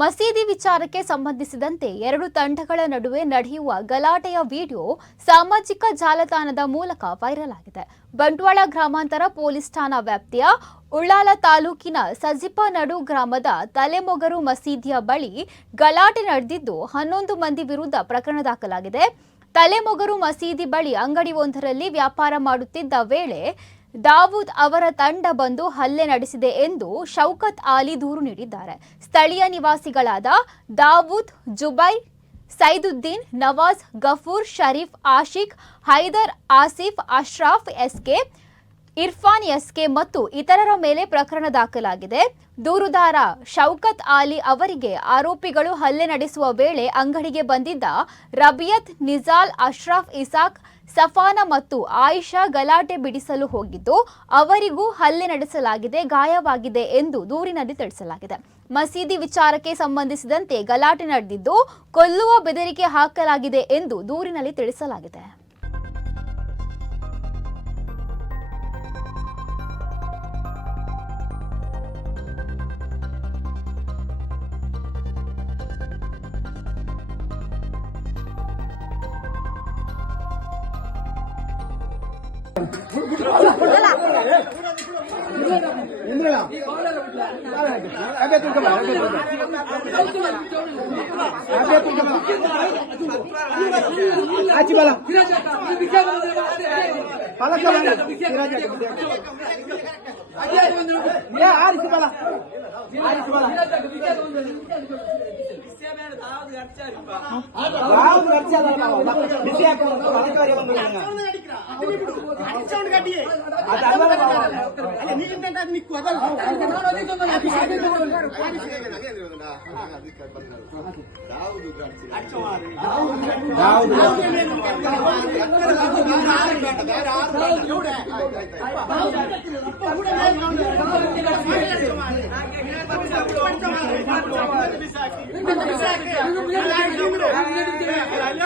ಮಸೀದಿ ವಿಚಾರಕ್ಕೆ ಸಂಬಂಧಿಸಿದಂತೆ ಎರಡು ತಂಡಗಳ ನಡುವೆ ನಡೆಯುವ ಗಲಾಟೆಯ ವಿಡಿಯೋ ಸಾಮಾಜಿಕ ಜಾಲತಾಣದ ಮೂಲಕ ವೈರಲ್ ಆಗಿದೆ. ಬಂಟ್ವಾಳ ಗ್ರಾಮಾಂತರ ಪೊಲೀಸ್ ಠಾಣಾ ವ್ಯಾಪ್ತಿಯ ಉಳ್ಳಾಲ ತಾಲೂಕಿನ ಸಜಿಪನಡು ಗ್ರಾಮದ ತಲೆಮೊಗರು ಮಸೀದಿಯ ಬಳಿ ಗಲಾಟೆ ನಡೆದಿದ್ದು 11 ಮಂದಿ ವಿರುದ್ಧ ಪ್ರಕರಣ ದಾಖಲಾಗಿದೆ. ತಲೆಮೊಗರು ಮಸೀದಿ ಬಳಿ ಅಂಗಡಿಯೊಂದರಲ್ಲಿ ವ್ಯಾಪಾರ ಮಾಡುತ್ತಿದ್ದ ವೇಳೆ ದಾವೂದ್ ಅವರ ತಂಡ ಬಂದು ಹಲ್ಲೆ ನಡೆಸಿದೆ ಎಂದು ಶೌಕತ್ ಆಲಿ ದೂರು ನೀಡಿದ್ದಾರೆ. ಸ್ಥಳೀಯ ನಿವಾಸಿಗಳಾದ ದಾವೂದ್, ಜುಬೈರ್, ಸೈದುದ್ದೀನ್, ನವಾಜ್, ಗಫೂರ್, ಶರೀಫ್, ಆಶಿಕ್, ಹೈದರ್, ಆಸಿಫ್, ಅಶ್ರಾಫ್ ಎಸ್ಕೆ, ಇರ್ಫಾನ್ ಎಸ್ಕೆ ಮತ್ತು ಇತರರ ಮೇಲೆ ಪ್ರಕರಣ ದಾಖಲಾಗಿದೆ. ದೂರುದಾರ ಶೌಕತ್ ಆಲಿ ಅವರಿಗೆ ಆರೋಪಿಗಳು ಹಲ್ಲೆ ನಡೆಸುವ ವೇಳೆ ಅಂಗಡಿಗೆ ಬಂದಿದ್ದ ರಬಿಯತ್, ನಿಜಾಲ್, ಅಶ್ರಾಫ್, ಇಸಾಕ್, ಸಫಾನ ಮತ್ತು ಆಯಿಷಾ ಗಲಾಟೆ ಬಿಡಿಸಲು ಹೋಗಿದ್ದು ಅವರಿಗೂ ಹಲ್ಲೆ ನಡೆಸಲಾಗಿದೆ, ಗಾಯವಾಗಿದೆ ಎಂದು ದೂರಿನಲ್ಲಿ ತಿಳಿಸಲಾಗಿದೆ. ಮಸೀದಿ ವಿಚಾರಕ್ಕೆ ಸಂಬಂಧಿಸಿದಂತೆ ಗಲಾಟೆ ನಡೆದಿದ್ದು ಕೊಲ್ಲುವ ಬೆದರಿಕೆ ಹಾಕಲಾಗಿದೆ ಎಂದು ದೂರಿನಲ್ಲಿ ತಿಳಿಸಲಾಗಿದೆ.